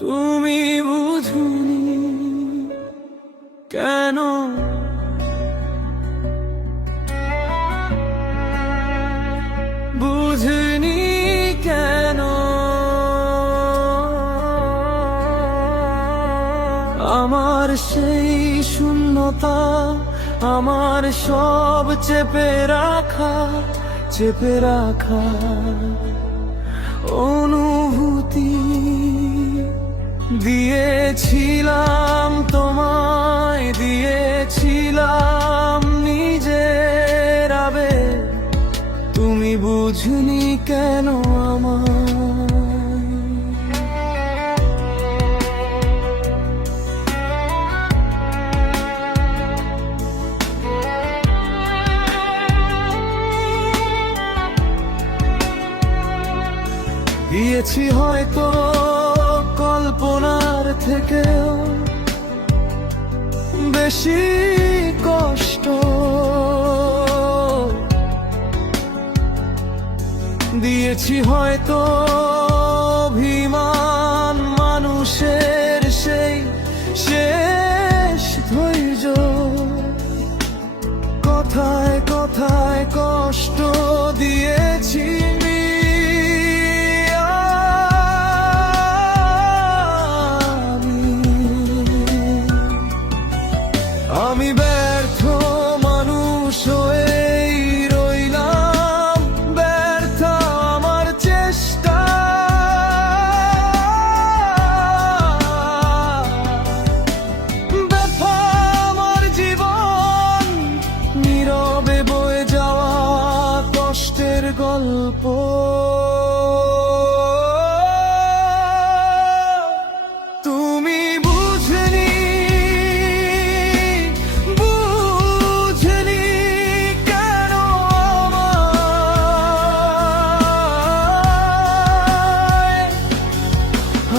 তুমি বুঝুনি কেন, বুঝনি কেন আমার সেই শূন্যতা, আমার সব চেপে রাখা অনুভূতি দিয়েছিলাম তোমায়, দিয়েছিলাম নিজের আবেগ। তুমি বুঝনি কেন আমায়। দিয়েছি হয়তো কল্পনার থেকেও বেশি কষ্ট, দিয়েছি হয়তো অভিমান, মানুষের সেই শেষ ধৈর্য। কথায় কথায় কষ্ট দিয়েছি আমি ব্যর্থ মানুষ হয়েই রইলাম, ব্যর্থ আমার চেষ্টা। ব্যথা আমার জীবন, নীরবে বয়ে যাওয়া কষ্টের গল্প।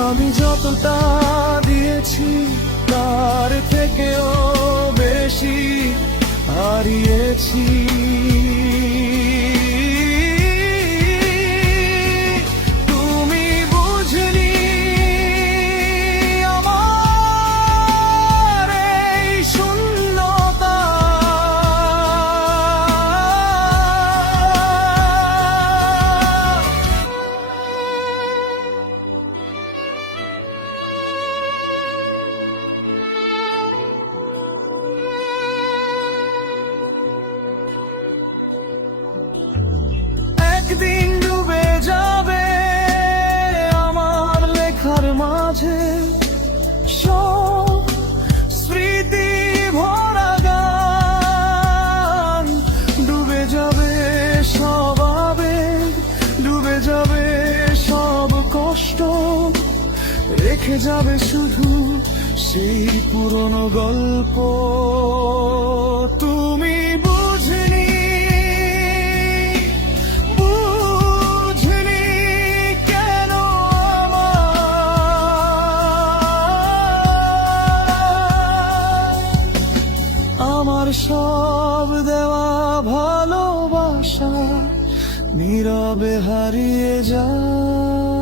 আমি যতটা দিয়েছি তার থেকেও বেশি হারিয়েছি। তুমি বুঝনি আমার এই শূন্যতা, একদিন ডুবে যাবে আমার লেখার মাঝে সব স্মৃতি ভরা গান। ডুবে যাবে সব আবেগ, ডুবে যাবে সব কষ্ট, রেখে যাবে শুধু সেই পুরনো গল্প। তুমি বুঝনি আমার সব দেওয়া ভালোবাসা নীরবে হারিয়ে যায়।